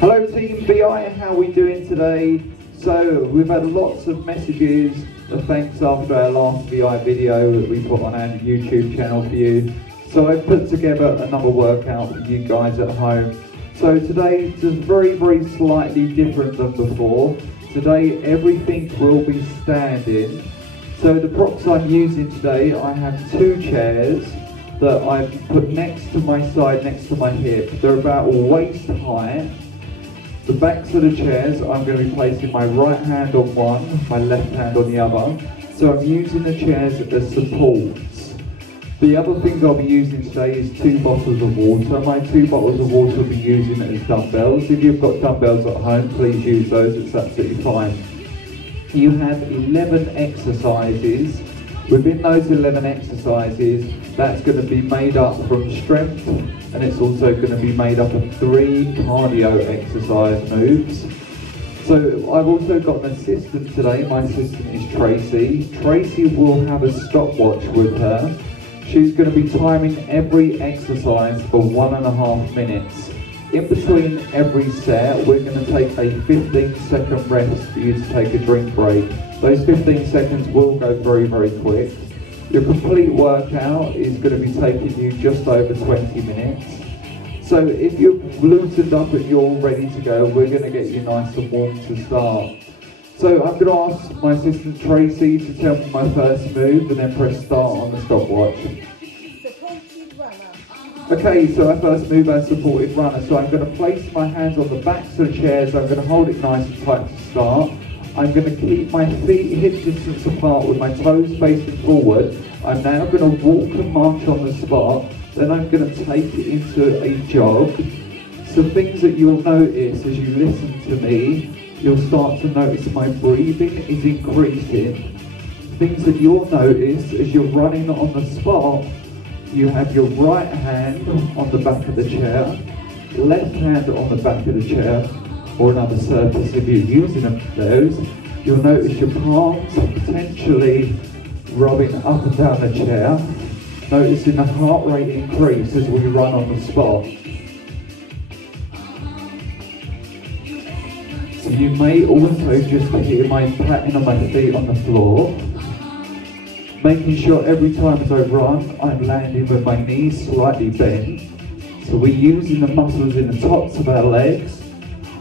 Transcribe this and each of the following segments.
Hello Team VI, how are we doing today? So we've had lots of messages of thanks after our last VI video that we put on our YouTube channel for you. So I've put together another workout for you guys at home. So today it's very slightly different than before. Today everything will be standing. So the props I'm using today, I have 2 chairs that I've put next to my side, next to my hip. They're about waist height. The backs of the chairs, I'm going to be placing my right hand on one, my left hand on the other. So I'm using the chairs as supports. The other things I'll be using today is 2 bottles of water. My 2 bottles of water will be using as dumbbells. If you've got dumbbells at home, please use those, it's absolutely fine. You have 11 exercises. Within those 11 exercises, that's going to be made up from strength, and it's also going to be made up of 3 cardio exercise moves. So I've also got an assistant today. My assistant is Tracy. Tracy will have a stopwatch with her. She's going to be timing every exercise for 1.5 minutes. In between every set, we're going to take a 15-second rest for you to take a drink break. Those 15 seconds will go very quick. Your complete workout is going to be taking you just over 20 minutes. So if you're loosened up and you're all ready to go, we're going to get you nice and warm to start. So I'm going to ask my assistant Tracy to tell me my first move and then press start on the stopwatch. Supported runner. Okay, so our first move is supported runner. So I'm going to place my hands on the backs of the chairs. I'm going to hold it nice and tight to start. I'm going to keep my feet hip distance apart with my toes facing forward. I'm now going to walk and march on the spot. Then I'm going to take it into a jog. So things that you'll notice as you listen to me, you'll start to notice my breathing is increasing. Things that you'll notice as you're running on the spot, you have your right hand on the back of the chair, left hand on the back of the chair, or another surface if you're using those. You'll notice your palms potentially rubbing up and down the chair, noticing the heart rate increase as we run on the spot. So you may also just hear my patting on my feet on the floor, making sure every time as I run, I'm landing with my knees slightly bent. So we're using the muscles in the tops of our legs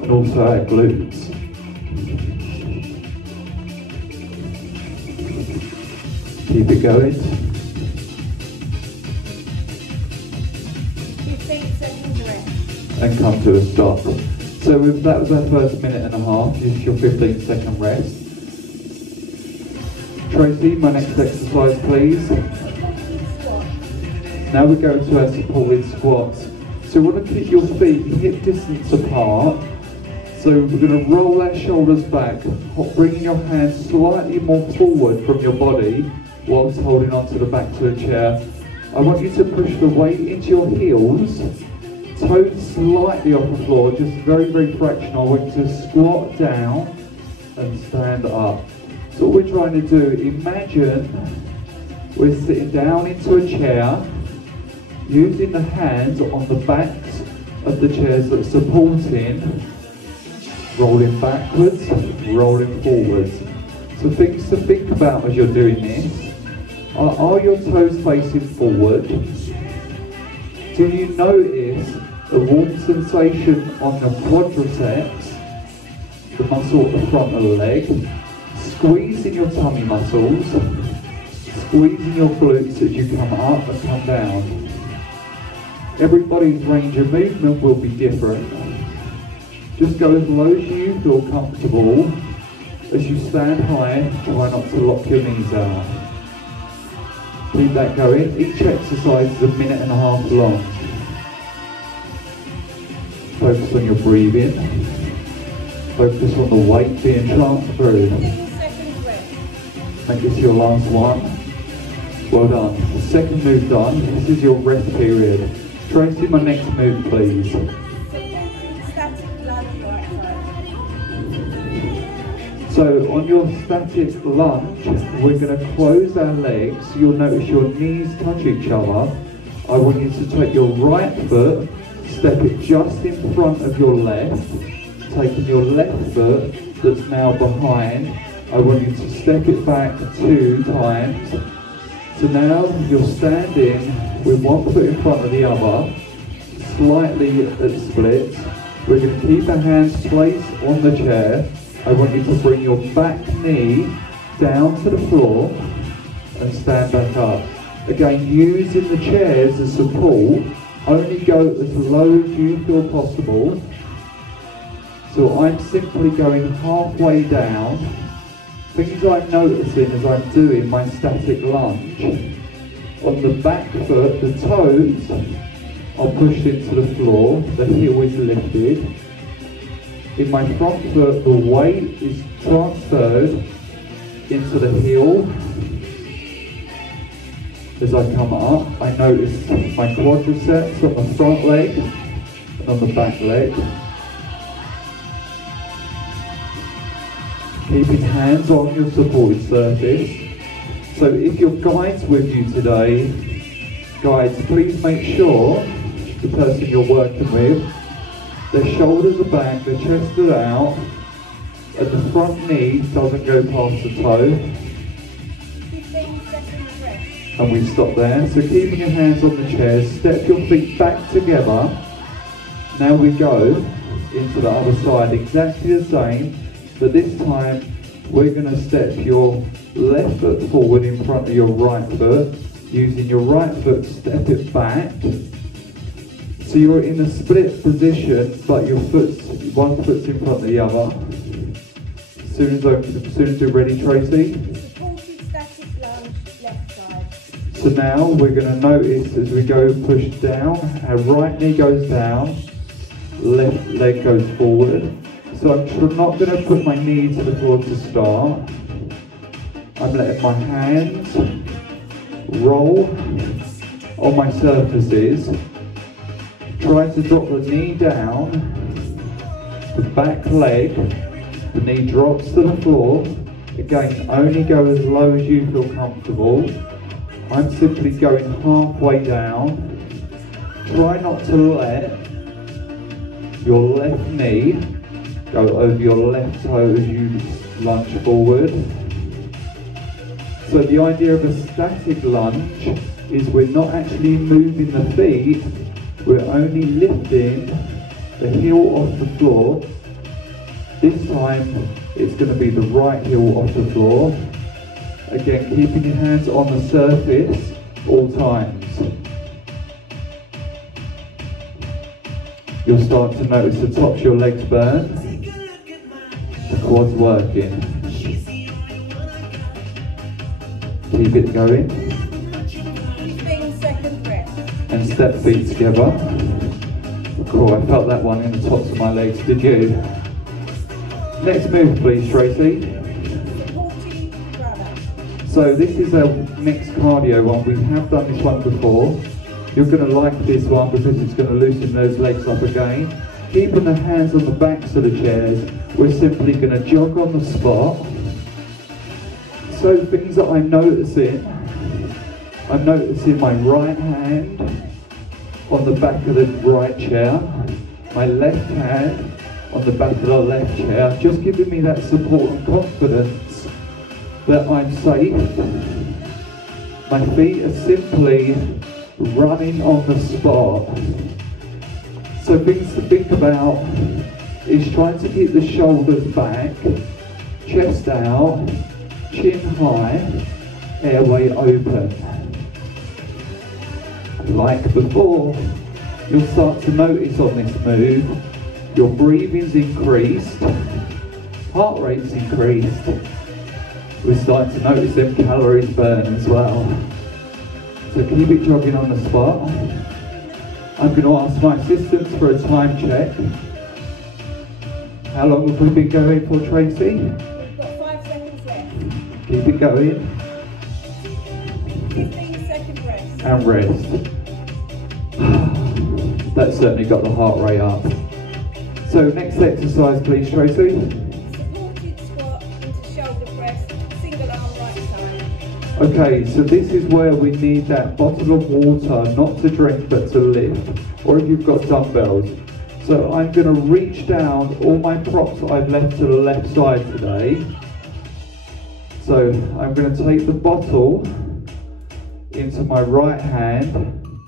and also our glutes. Keep it going. 15 seconds rest. And come to a stop. So that was our first 1.5 minutes, just your 15-second rest. Tracy, my next exercise please. Now we go to our supported squats. So we want to keep your feet hip distance apart. So we're going to roll our shoulders back, bringing your hands slightly more forward from your body whilst holding onto the back of the chair. I want you to push the weight into your heels, toes slightly off the floor, just very fractional. I want you to squat down and stand up. So what we're trying to do, imagine we're sitting down into a chair, using the hands on the backs of the chairs that are supporting, rolling backwards, rolling forwards. So things to think about as you're doing this. Are your toes facing forward? Do you notice the warm sensation on the quadriceps, the muscle at the front of the leg? Squeezing your tummy muscles, squeezing your glutes as you come up and come down. Everybody's range of movement will be different. Just go as low as you feel comfortable. As you stand high, try not to lock your knees out. Keep that going. Each exercise is 1.5 minutes long. Focus on your breathing. Focus on the weight being transferred. 15 seconds rest. Make this your last one. Well done. The second move done. This is your rest period. Tracy, my next move, please. Static lunge right side. So on your static lunge, we're going to close our legs. You'll notice your knees touch each other. I want you to take your right foot, step it just in front of your left, taking your left foot that's now behind. I want you to step it back 2 times. So now you're standing with one foot in front of the other, slightly at splits. We're going to keep our hands placed on the chair. I want you to bring your back knee down to the floor and stand back up. Again, using the chairs as support, only go as low as you feel possible. So I'm simply going halfway down. Things I'm noticing as I'm doing my static lunge. On the back foot, the toes are pushed into the floor, the heel is lifted. In my front foot, the weight is transferred into the heel. As I come up, I notice my quadriceps on the front leg and on the back leg. Keeping hands on your supported surface. So if your guide's with you today, guides, please make sure the person you're working with, their shoulders are back, their chest is out, and the front knee doesn't go past the toe. 15 seconds rest. And we stop there. So keeping your hands on the chair, step your feet back together. Now we go into the other side, exactly the same, but this time we're going to step your left foot forward in front of your right foot. Using your right foot, step it back. So you're in a split position, but your one foot's in front of the other. As soon as you're ready, Tracy. Supported static lunge, left side. So now we're going to notice as we go push down, our right knee goes down, left leg goes forward. So I'm not going to put my knee to the floor to start. I'm letting my hands roll on my surfaces. Try to drop the knee down, the back leg, the knee drops to the floor. Again, only go as low as you feel comfortable. I'm simply going halfway down. Try not to let your left knee go over your left toe as you lunge forward. So the idea of a static lunge is we're not actually moving the feet, we're only lifting the heel off the floor. This time it's going to be the right heel off the floor. Again, keeping your hands on the surface all times. You'll start to notice the tops of your legs burn. The quads working. Keep it going. 15 seconds rest. And step feet together. Cool, I felt that one in the tops of my legs, did you? Next move please, Tracy. Supported brother. So this is a mixed cardio one. We have done this one before. You're going to like this one because it's going to loosen those legs up again. Keeping the hands on the backs of the chairs, we're simply going to jog on the spot. So things that I'm noticing my right hand on the back of the right chair, my left hand on the back of the left chair, just giving me that support and confidence that I'm safe. My feet are simply running on the spot. So things to think about is trying to keep the shoulders back, chest out, chin high, airway open. Like before, you'll start to notice on this move, your breathing's increased, heart rate's increased. We're starting to notice them calories burn as well. So keep it jogging on the spot. I'm going to ask my assistants for a time check. How long have we been going for, Tracy? We've got 5 seconds left. Keep it going. 15 second rest. And rest. That certainly got the heart rate up. So next exercise please, Tracy. Supported squat into shoulder press, single arm right side. Okay, so this is where we need that bottle of water, not to drink but to lift. or if you've got dumbbells. So I'm going to reach down all my props that I've left to the left side today. So I'm going to take the bottle into my right hand,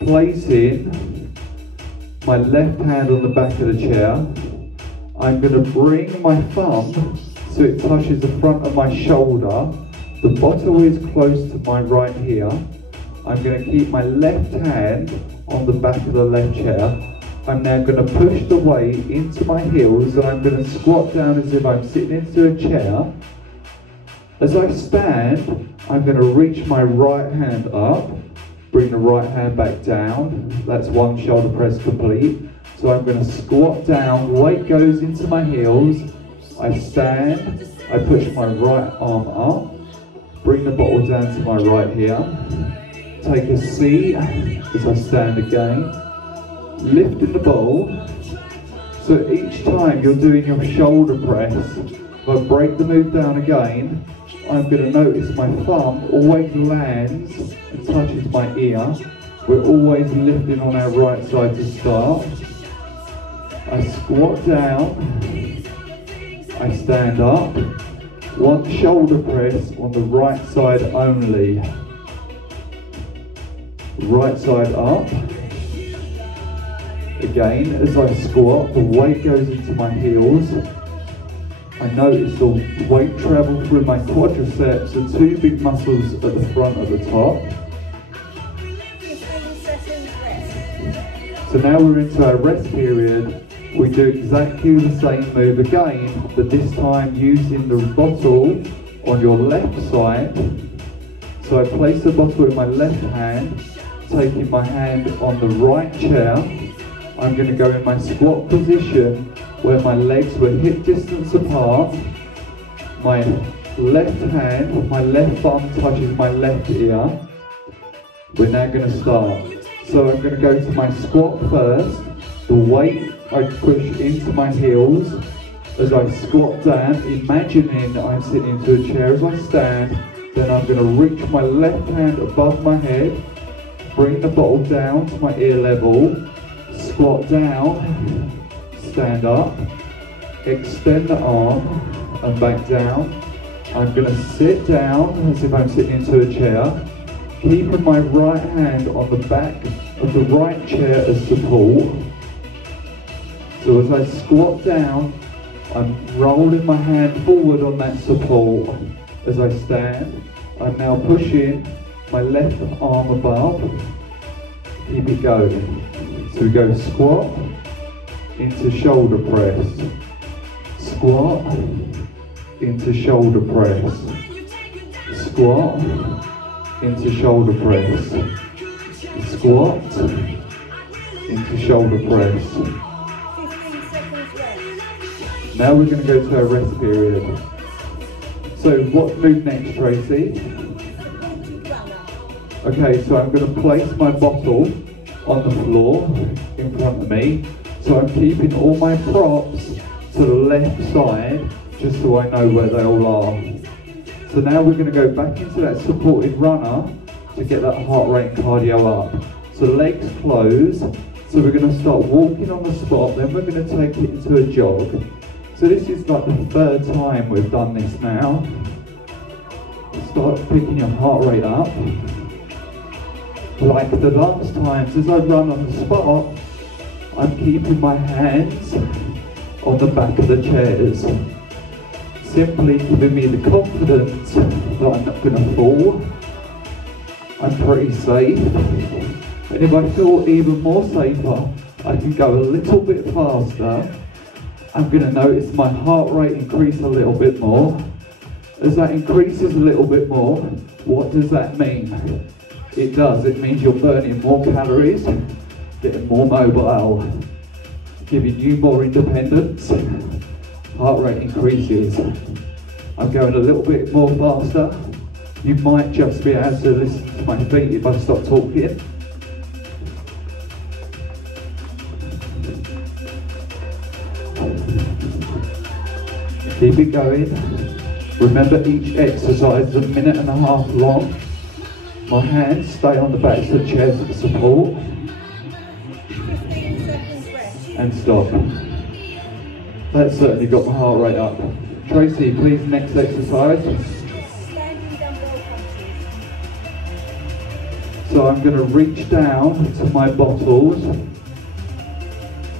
placing my left hand on the back of the chair. I'm going to bring my thumb so it touches the front of my shoulder. The bottle is close to my right here. I'm going to keep my left hand on the back of the left chair. I'm now going to push the weight into my heels and I'm going to squat down as if I'm sitting into a chair. As I stand, I'm going to reach my right hand up, bring the right hand back down. That's one shoulder press complete. So I'm going to squat down, weight goes into my heels. I stand, I push my right arm up, bring the bottle down to my right here. Take a seat as I stand again. Lifting the bottle. So each time you're doing your shoulder press, if I break the move down again, I'm going to notice my thumb always lands and touches my ear. We're always lifting on our right side to start. I squat down, I stand up, one shoulder press on the right side only. Right side up. Again, as I squat, the weight goes into my heels. I notice the weight travel through my quadriceps, the two big muscles at the front of the top. 15 seconds rest. So now we're into our rest period. We do exactly the same move again, but this time using the bottle on your left side. So I place the bottle in my left hand, taking my hand on the right chair. I'm going to go in my squat position where my legs were hip distance apart. My left hand, my left thumb touches my left ear. We're now going to start. So I'm going to go to my squat first. The weight I push into my heels as I squat down, imagining I'm sitting into a chair as I stand. Then I'm going to reach my left hand above my head, bring the bottle down to my ear level, squat down, stand up, extend the arm and back down. I'm going to sit down as if I'm sitting into a chair, keeping my right hand on the back of the right chair as support. So as I squat down, I'm rolling my hand forward on that support. As I stand, I'm now pushing my left arm above. Keep it going. So we go squat into shoulder press. Squat into shoulder press. Squat into shoulder press. Squat into shoulder press. 15 seconds rest. Now we're going to go to our rest period. So what move next, Tracy? Supported runner. Okay, so I'm going to place my bottle on the floor in front of me. So I'm keeping all my props to the left side, just so I know where they all are. So now we're going to go back into that supported runner to get that heart rate and cardio up. So legs closed. So we're going to start walking on the spot, then we're going to take it into a jog. So this is like the third time we've done this now. Start picking your heart rate up. Like the last times, as I run on the spot, I'm keeping my hands on the back of the chairs. Simply giving me the confidence that I'm not going to fall. I'm pretty safe. And if I feel even more safer, I can go a little bit faster. I'm going to notice my heart rate increase a little bit more. As that increases a little bit more, what does that mean? It does. It means you're burning more calories, getting more mobile, giving you more independence. Heart rate increases. I'm going a little bit more faster. You might just be able to listen to my feet if I stop talking. Keep it going. Remember, each exercise is 1.5 minutes long. My hands stay on the backs of the chairs for support. and stop. That certainly got my heart rate up. Tracy, please, next exercise. Standing dumbbell punches. So I'm going to reach down to my bottles.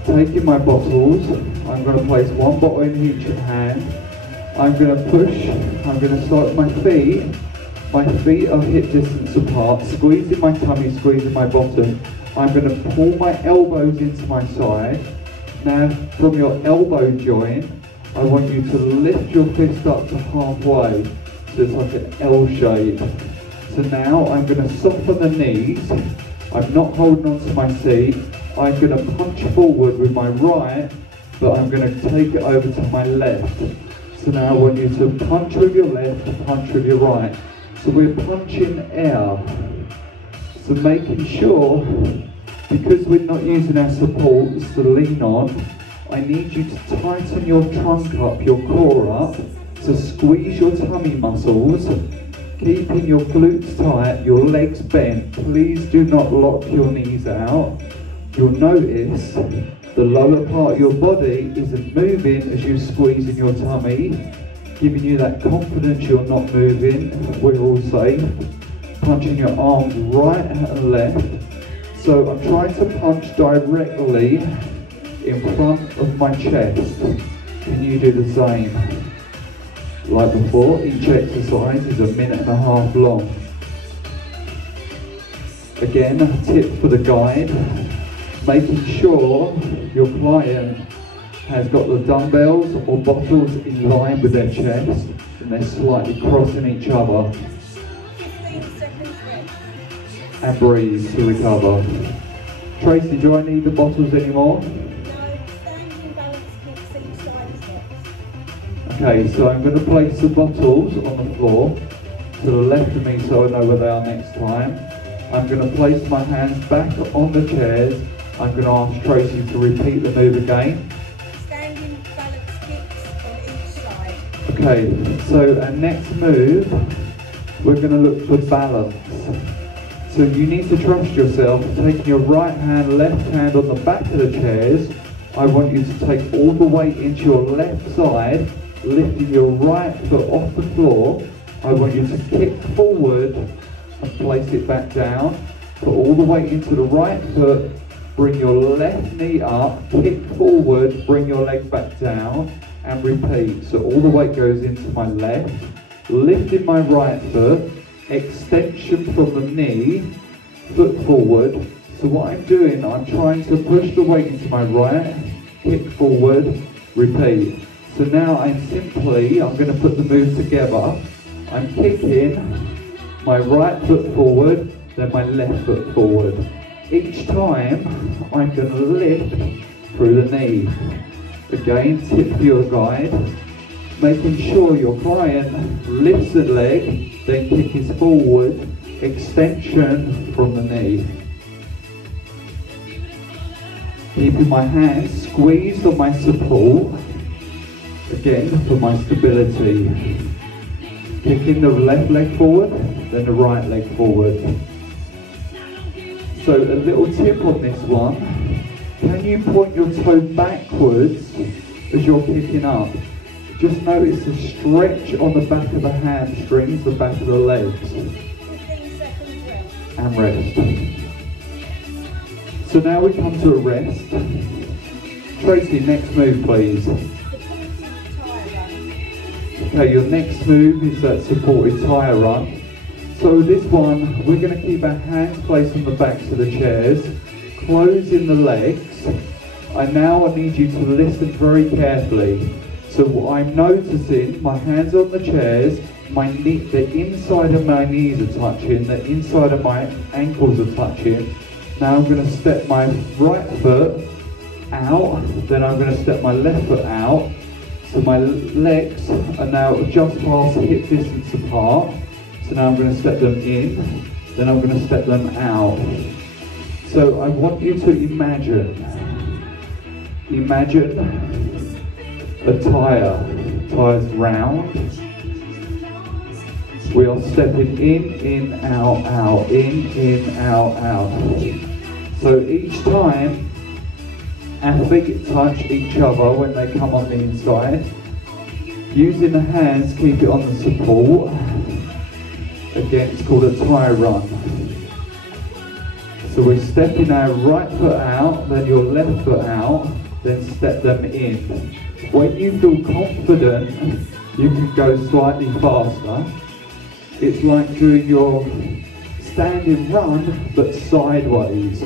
Taking my bottles, I'm going to place one bottle in each hand. I'm going to push, I'm going to start with my feet. My feet are hip distance apart, squeezing my tummy, squeezing my bottom. I'm going to pull my elbows into my side. Now, from your elbow joint, I want you to lift your fist up to halfway, so it's like an L shape. So now I'm going to soften the knees. I'm not holding on to my seat. I'm going to punch forward with my right, but I'm going to take it over to my left. So now I want you to punch with your left, punch with your right. So we're punching air. So making sure, because we're not using our supports to lean on, I need you to tighten your trunk up, your core up, to squeeze your tummy muscles, keeping your glutes tight, your legs bent. Please do not lock your knees out. You'll notice the lower part of your body isn't moving as you're squeezing your tummy, giving you that confidence you're not moving. We're all safe. Punching your arms right and left. So I'm trying to punch directly in front of my chest. Can you do the same? Like before, each exercise is 1.5 minutes long. Again, a tip for the guide, making sure your client has got the dumbbells or bottles in line with their chest and they're slightly crossing each other. 15 seconds rest. And breathe to recover. Tracy, do I need the bottles anymore? No, standing balance kicks each side is next. Okay, so I'm going to place the bottles on the floor to the left of me so I know where they are next time. I'm going to place my hands back on the chairs. I'm going to ask Tracy to repeat the move again. Standing balance kicks on each side. Okay, so our next move, we're going to look for balance. So you need to trust yourself, taking your right hand, left hand on the back of the chairs. I want you to take all the weight into your left side, lifting your right foot off the floor. I want you to kick forward and place it back down. Put all the weight into the right foot, bring your left knee up, kick forward, bring your leg back down, and repeat. So all the weight goes into my left, lifting my right foot, extension from the knee, foot forward. So what I'm doing, I'm trying to push the weight into my right, kick forward, repeat. So now I'm going to put the move together. I'm kicking my right foot forward, then my left foot forward. Each time, I'm going to lift through the knee. Again, tip for your guide, making sure your client lifts the leg, then kick is forward, extension from the knee. Keeping my hands squeezed on my support, again for my stability. Kicking the left leg forward, then the right leg forward. So a little tip on this one, can you point your toe backwards as you're kicking up? Just notice the stretch on the back of the hamstrings, the back of the legs. 15 seconds rest. And rest. So now we come to a rest. Tracy, next move please. Supported tire run. Okay, your next move is that supported tire run. So this one, we're going to keep our hands placed on the backs of the chairs, closing the legs. And now I need you to listen very carefully. So I'm noticing my hands on the chairs, the inside of my knees are touching, the inside of my ankles are touching. Now I'm going to step my right foot out, then I'm going to step my left foot out. So my legs are now just past hip distance apart. So now I'm going to step them in, then I'm going to step them out. So I want you to imagine a tire's round. We are stepping in, out, in, out. So each time Our feet touch each other when they come on the inside. Using the hands, keep it on the support. Again, it's called a tie run. So we're stepping our right foot out, then your left foot out, then step them in. When you feel confident, you can go slightly faster. It's like doing your standing run, but sideways.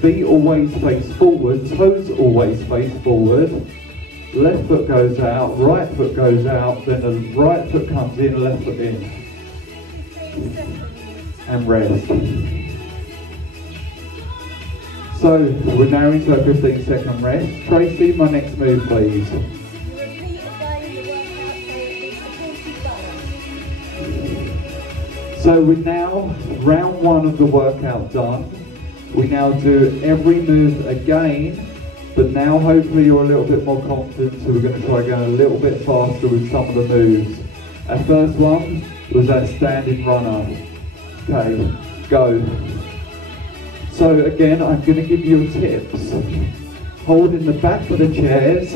Feet always face forward, toes always face forward. Left foot goes out, right foot goes out, then the right foot comes in, left foot in. And rest. So, we're now into a 15-second rest. Tracy, my next move, please. So we're now round one of the workout done. We now do every move again, but now hopefully you're a little bit more confident, so we're going to try going a little bit faster with some of the moves. Our first one was our standing runner. Okay, go. So again, I'm going to give you tips. Holding the back of the chairs,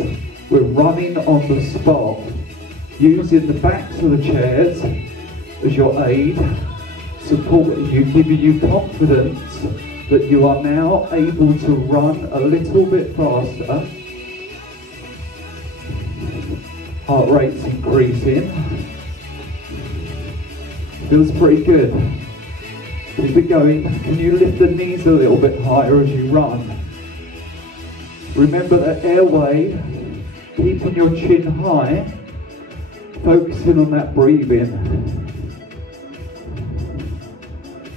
we're running on the spot. Using the backs of the chairs as your aid, supporting you, giving you confidence that you are now able to run a little bit faster. Heart rate's increasing. Feels pretty good. Keep it going. Can you lift the knees a little bit higher as you run? Remember the airway, keeping your chin high, focusing on that breathing.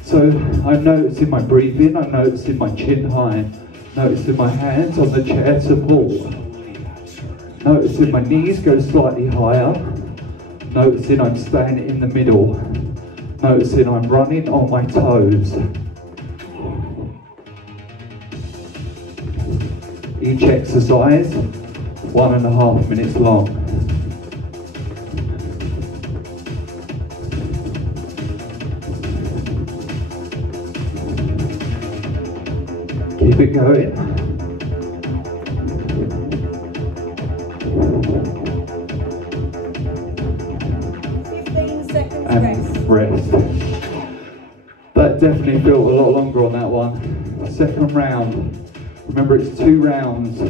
So I'm noticing my breathing, I'm noticing my chin high, noticing my hands on the chair support, noticing my knees go slightly higher, noticing I'm staying in the middle, noticing I'm running on my toes. Each exercise, 1.5 minutes long. Keep it going. And rest. That definitely felt a lot longer on that one. Second round. Remember, it's 2 rounds.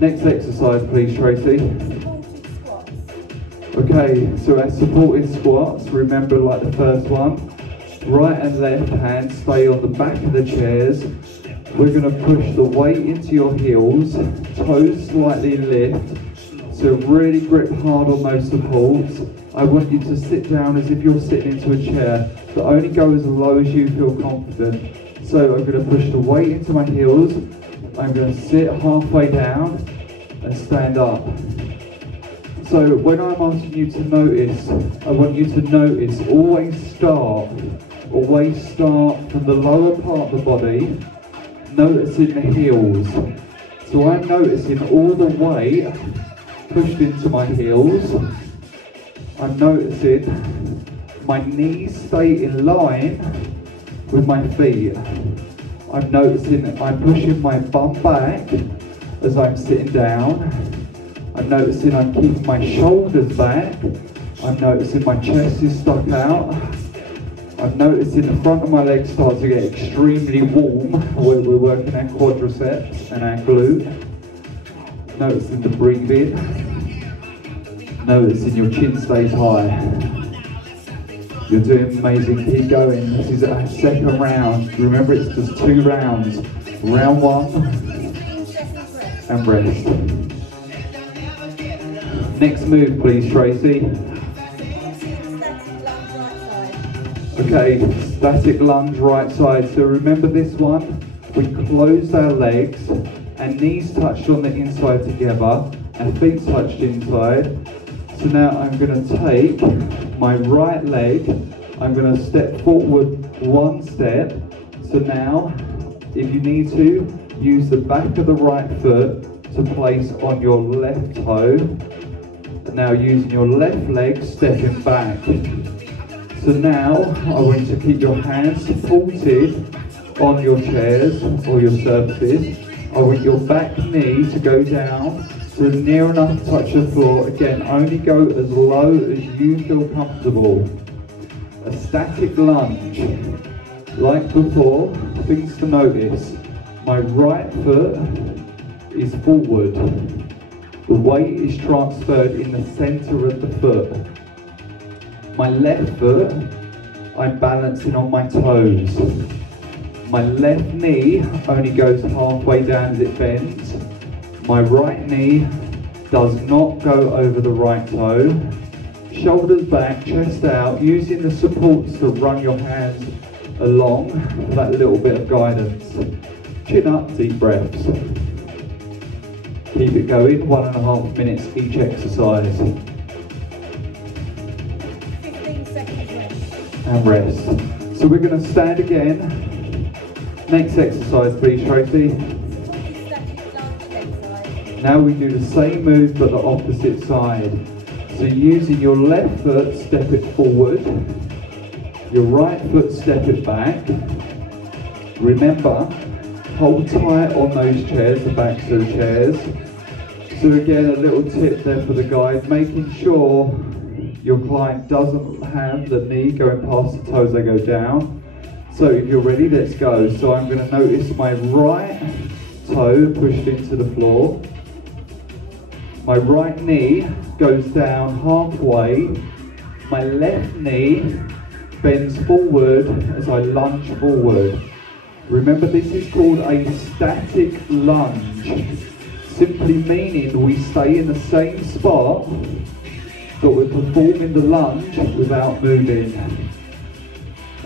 Next exercise, please, Tracy. Okay, so our supported squats, remember like the first one. Right and left hand stay on the back of the chairs. We're going to push the weight into your heels, toes slightly lift, so really grip hard on those supports. I want you to sit down as if you're sitting into a chair, but only go as low as you feel confident. So I'm going to push the weight into my heels, I'm going to sit halfway down and stand up. So when I'm asking you to notice, I want you to notice, always start from the lower part of the body, noticing the heels. So I'm noticing all the weight pushed into my heels. I'm noticing my knees stay in line with my feet. I'm noticing I'm pushing my bum back as I'm sitting down. I'm noticing I'm keeping my shoulders back. I'm noticing my chest is stuck out. I'm noticing the front of my legs start to get extremely warm where we're working our quadriceps and our glute. Noticing the breathing. Noticing your chin stays high. You're doing amazing, keep going. This is our second round. Remember, it's just 2 rounds. Round 1 and rest. Next move, please, Tracy. Okay, static lunge right side. So remember this one, we closed our legs and knees touched on the inside together and feet touched inside. So now I'm going to take my right leg, I'm going to step forward 1 step. So now, if you need to, use the back of the right foot to place on your left toe. And now using your left leg, stepping back. So now, I want you to keep your hands supported on your chairs or your surfaces. I want your back knee to go down to near enough to touch the floor. Again, only go as low as you feel comfortable. A static lunge. Like before, things to notice. My right foot is forward. The weight is transferred in the center of the foot. My left foot, I'm balancing on my toes. My left knee only goes halfway down as it bends. My right knee does not go over the right toe. Shoulders back, chest out, using the supports to run your hands along for that little bit of guidance. Chin up, deep breaths. Keep it going, 1.5 minutes each exercise. 15 seconds rest. And rest. So we're going to stand again. Next exercise please, Tracy. Static lunge exercise. Now we do the same move but the opposite side. So using your left foot, step it forward. Your right foot, step it back. Remember, hold tight on those chairs, the backs of the chairs. So again, a little tip there for the guide, making sure your client doesn't have the knee going past the toes, they go down. So if you're ready, let's go. So I'm going to notice my right toe pushed into the floor. My right knee goes down halfway. My left knee bends forward as I lunge forward. Remember, this is called a static lunge. Simply meaning we stay in the same spot, but we're performing the lunge without moving.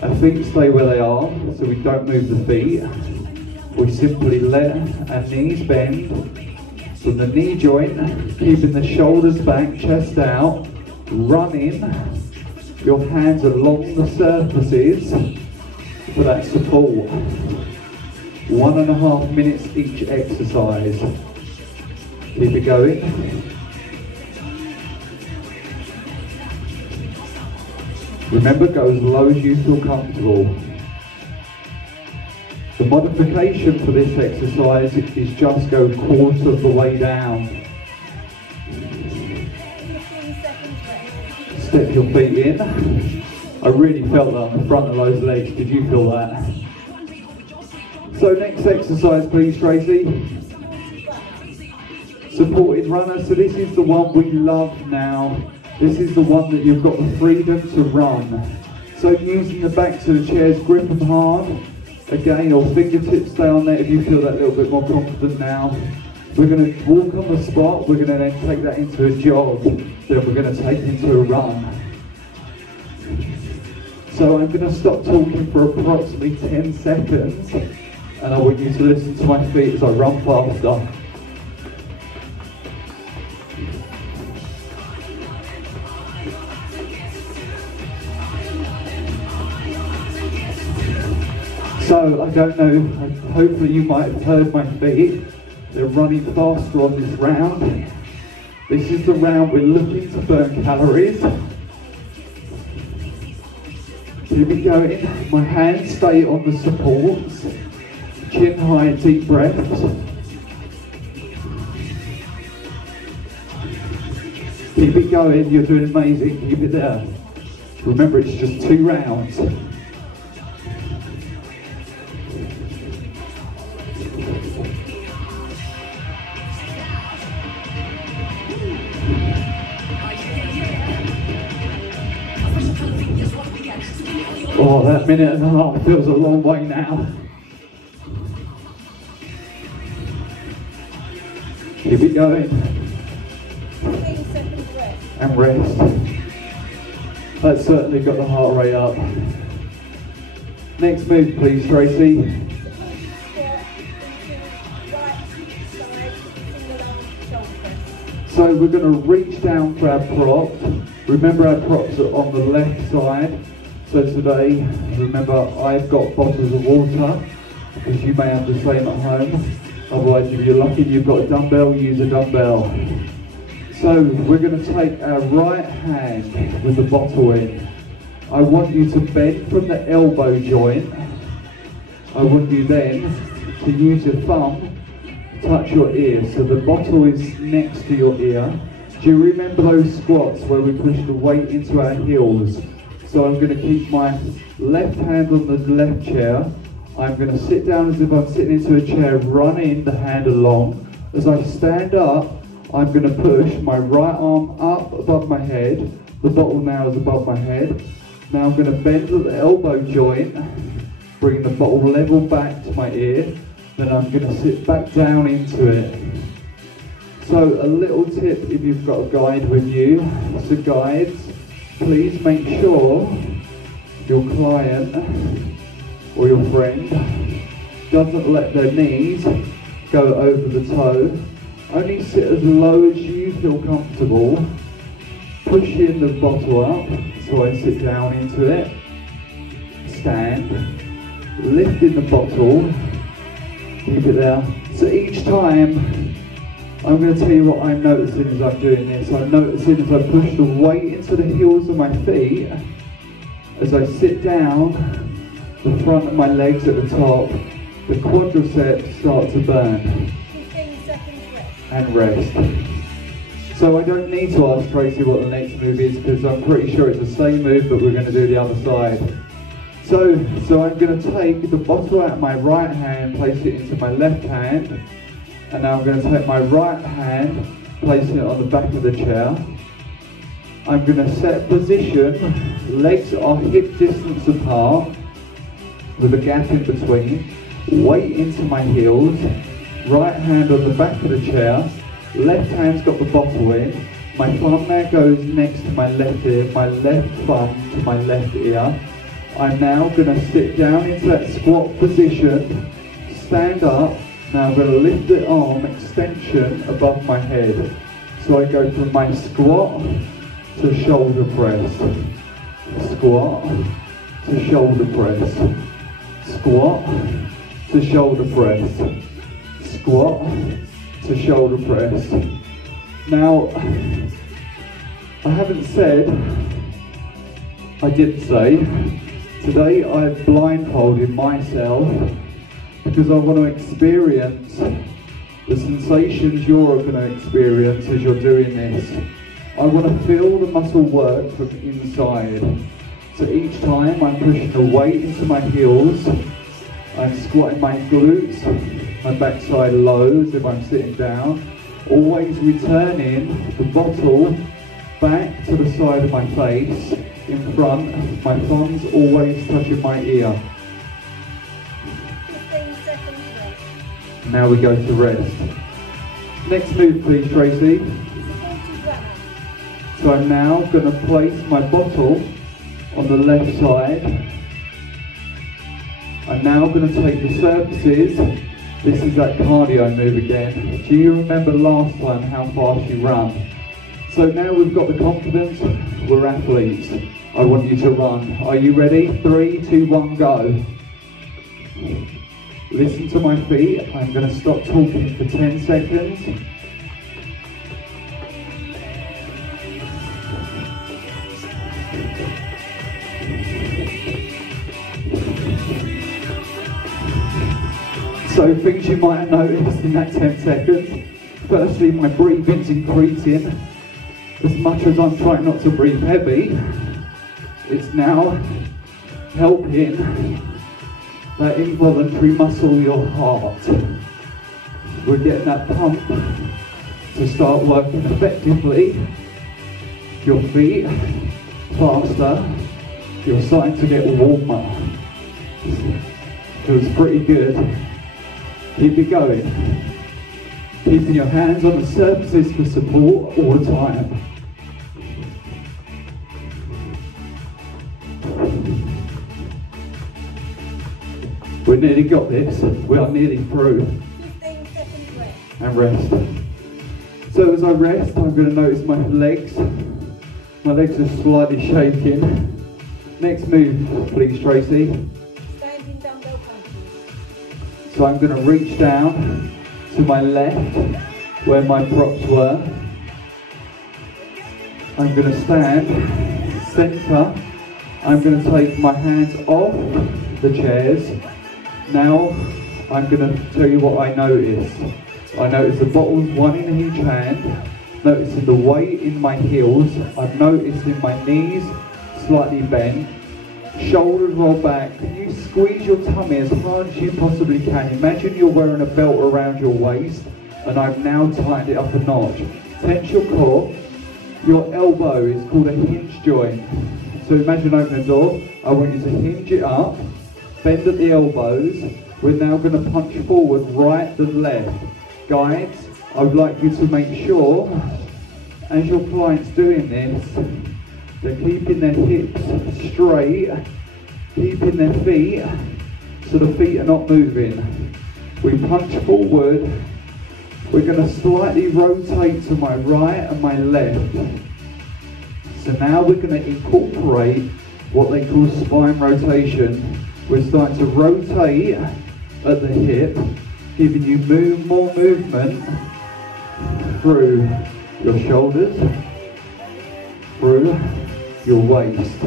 Our feet stay where they are, so we don't move the feet. We simply let our knees bend from the knee joint, keeping the shoulders back, chest out, running your hands along the surfaces for that support. 1.5 minutes each exercise. Keep it going. Remember, go as low as you feel comfortable. The modification for this exercise is just go 1/4 of the way down. 15 seconds rest. Step your feet in. I really felt that on the front of those legs. Did you feel that? So next exercise please, Tracy. Supported runner. So this is the one we love now. This is the one that you've got the freedom to run. So using the backs of the chairs, grip them hard. Again, your fingertips stay on there if you feel that little bit more confident now. We're going to walk on the spot. We're going to then take that into a jog. Then we're going to take it into a run. So I'm going to stop talking for approximately 10 seconds. And I want you to listen to my feet as I run faster. So, I don't know, hopefully you might have heard my feet. They're running faster on this round. This is the round we're looking to burn calories. Here we go. My hands stay on the supports. Chin high, deep breaths. Keep it going, you're doing amazing. Keep it there. Remember, it's just 2 rounds. Oh, that 1.5 feels a long way now. Keep it going. 15 seconds rest. And rest. That's certainly got the heart rate up. Next move please, Tracy. Squat into right side, single arm shoulder press. So we're going to reach down for our prop. Remember, our props are on the left side. So today, remember, I've got bottles of water, because you may have the same at home. Otherwise, if you're lucky and you've got a dumbbell, use a dumbbell. So we're going to take our right hand with the bottle in. I want you to bend from the elbow joint. I want you then to use your thumb touch your ear, so the bottle is next to your ear. Do you remember those squats where we push the weight into our heels? So I'm going to keep my left hand on the left chair. I'm going to sit down as if I'm sitting into a chair, running the hand along. As I stand up, I'm going to push my right arm up above my head. The bottle now is above my head. Now I'm going to bend at the elbow joint, bring the bottle level back to my ear. Then I'm going to sit back down into it. So a little tip if you've got a guide with you. So guides, please make sure your client or your friend doesn't let their knees go over the toe. Only sit as low as you feel comfortable. Pushing the bottle up, so I sit down into it. Stand, lifting the bottle, keep it there. So each time, I'm going to tell you what I'm noticing as I'm doing this. I'm noticing as I push the weight into the heels of my feet, as I sit down, the front of my legs at the top, the quadriceps start to burn. 15 seconds rest. And rest. So I don't need to ask Tracy what the next move is, because I'm pretty sure it's the same move, but we're going to do the other side. So I'm going to take the bottle out of my right hand, place it into my left hand, and now I'm going to take my right hand, placing it on the back of the chair. I'm going to set position, legs are hip distance apart, with a gap in between, weight into my heels, right hand on the back of the chair, left hand's got the bottle in, my thumb now goes next to my left ear, my left thumb to my left ear. I'm now going to sit down into that squat position, stand up, now I'm going to lift the arm extension above my head. So I go from my squat to shoulder press, squat to shoulder press, squat to shoulder press, squat to shoulder press. Now, I haven't said, I did say, today I've blindfolded myself because I want to experience the sensations you're going to experience as you're doing this. I want to feel the muscle work from inside. So each time I'm pushing the weight into my heels, I'm squatting my glutes, my backside low as if I'm sitting down, always returning the bottle back to the side of my face, in front, my thumbs always touching my ear. 15 seconds rest. Now we go to rest. Next move please, Tracy. Supported runner. So I'm now going to place my bottle on the left side. I'm now going to take the surfaces. This is that cardio move again. Do you remember last time how fast you run? So now we've got the confidence, we're athletes. I want you to run. Are you ready? 3, 2, 1, go. Listen to my feet. I'm going to stop talking for 10 seconds. So things you might have noticed in that 10 seconds. Firstly, my breathing's increasing. As much as I'm trying not to breathe heavy, it's now helping that involuntary muscle, your heart. We're getting that pump to start working effectively. Your feet faster. You're starting to get warmer. Feels pretty good. Keep it going. Keeping your hands on the surfaces for support all the time. We've nearly got this. We are nearly through. 15 seconds rest. And rest. So as I rest, I'm going to notice my legs. My legs are slightly shaking. Next move, please, Tracy. Standing dumbbell punches. So I'm going to reach down to my left, where my props were. I'm going to stand, center. I'm going to take my hands off the chairs. Now I'm going to tell you what I notice. I notice the bottles, one in each hand. Noticing the weight in my heels. I've noticed in my knees, slightly bent. Shoulders roll back. Can you squeeze your tummy as hard as you possibly can? Imagine you're wearing a belt around your waist, and I've now tightened it up a notch. Tense your core. Your elbow is called a hinge joint. So imagine opening a door. I want you to hinge it up, bend at the elbows. We're now going to punch forward, right and left. Guides, I would like you to make sure, as your client's doing this, they're keeping their hips straight, keeping their feet, so the feet are not moving. We punch forward. We're going to slightly rotate to my right and my left. So now we're going to incorporate what they call spine rotation. We're starting to rotate at the hip, giving you more movement through your shoulders, through your waist.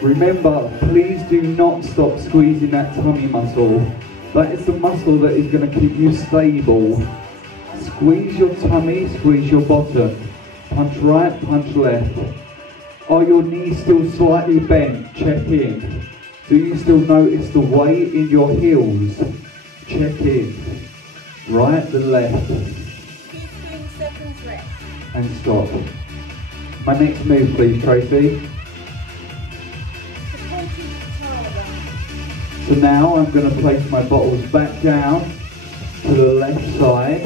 Remember, please do not stop squeezing that tummy muscle. That is the muscle that is going to keep you stable. Squeeze your tummy, squeeze your bottom. Punch right, punch left. Are your knees still slightly bent? Check in. Do you still notice the weight in your heels? Check in. Right and left. 15 seconds rest. And stop. My next move, please, Tracy. Supported tire run. So now I'm going to place my bottles back down to the left side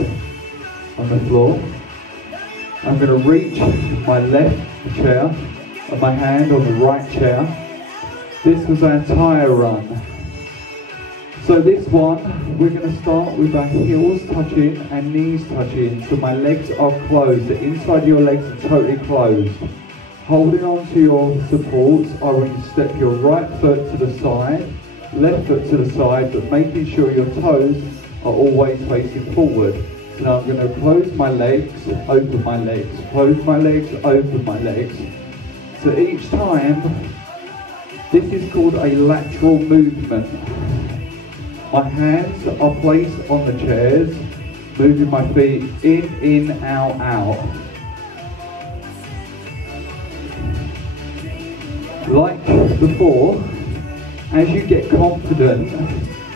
on the floor. I'm going to reach my left chair and my hand on the right chair. This was our tire run. So this one, we're going to start with our heels touching and knees touching. So my legs are closed. The inside of your legs are totally closed. Holding on to your supports, I want you to step your right foot to the side, left foot to the side, but making sure your toes are always facing forward. So now I'm going to close my legs, open my legs, close my legs, open my legs. So each time, this is called a lateral movement. My hands are placed on the chairs, moving my feet in, out, out. Like before, as you get confident,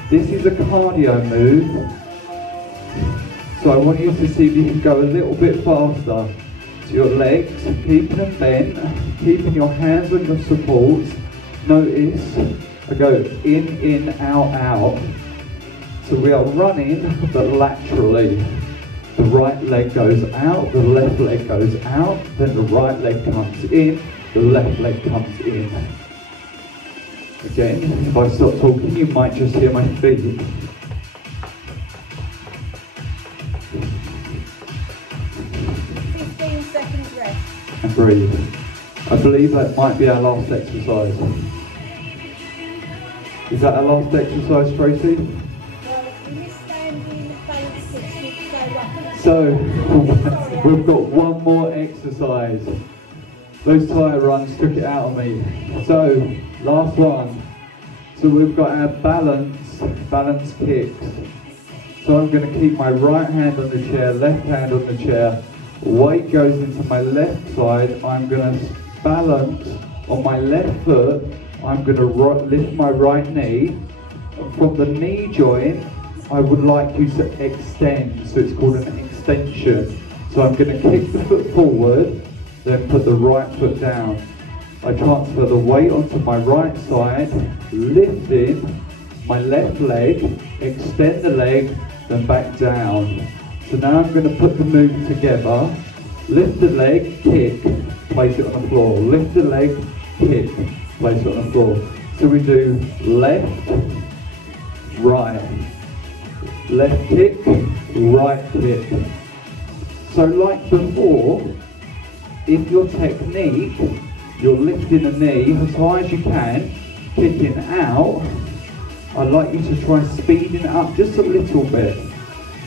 this is a cardio move. So I want you to see if you can go a little bit faster. So your legs, keeping them bent, keeping your hands on your supports. Notice, I go in, out, out. So we are running, but laterally. The right leg goes out, the left leg goes out, then the right leg comes in, the left leg comes in. Again, if I stop talking, you might just hear my feet. And breathe. I believe that might be our last exercise. Is that our last exercise, Tracy? Well, in this standing balance six, go up. So, we've got one more exercise. Those tire runs took it out of me. So, last one. So we've got our balance kicks. So I'm going to keep my right hand on the chair, left hand on the chair. Weight goes into my left side. I'm going to balance on my left foot. I'm going to lift my right knee. From the knee joint, I would like you to extend. So it's called an extension. So I'm going to kick the foot forward, then put the right foot down. I transfer the weight onto my right side, lifting my left leg, extend the leg, then back down. So now I'm going to put the move together. Lift the leg, kick, place it on the floor. Lift the leg, kick, place it on the floor. So we do left, right. Left kick, right kick. So like before, in your technique, you're lifting the knee as high as you can, kicking out. I'd like you to try speeding it up just a little bit.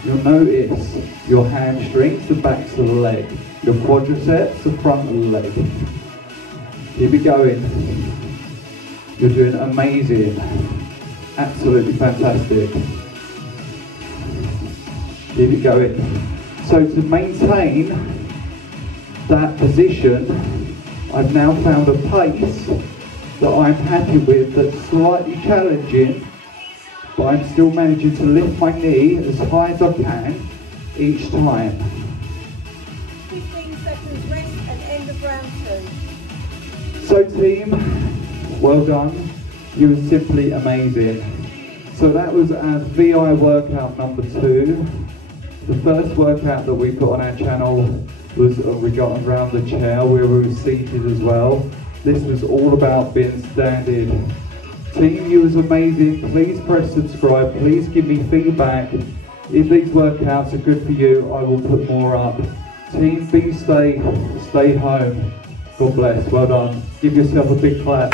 You'll notice your hamstrings, the backs of the leg, your quadriceps, the front of the leg. Keep it going. You're doing amazing. Absolutely fantastic. Keep it going. So to maintain that position, I've now found a pace that I'm happy with, that's slightly challenging, but I'm still managing to lift my knee as high as I can each time. 15 seconds rest and end of round 2. So team, well done. You were simply amazing. So that was our VI workout number 2. The first workout that we put on our channel was we got around the chair where we were seated as well. This was all about being standing. Team, you was amazing. Please press subscribe. Please give me feedback. If these workouts are good for you, I will put more up. Team, be safe. Stay home. God bless. Well done. Give yourself a big clap.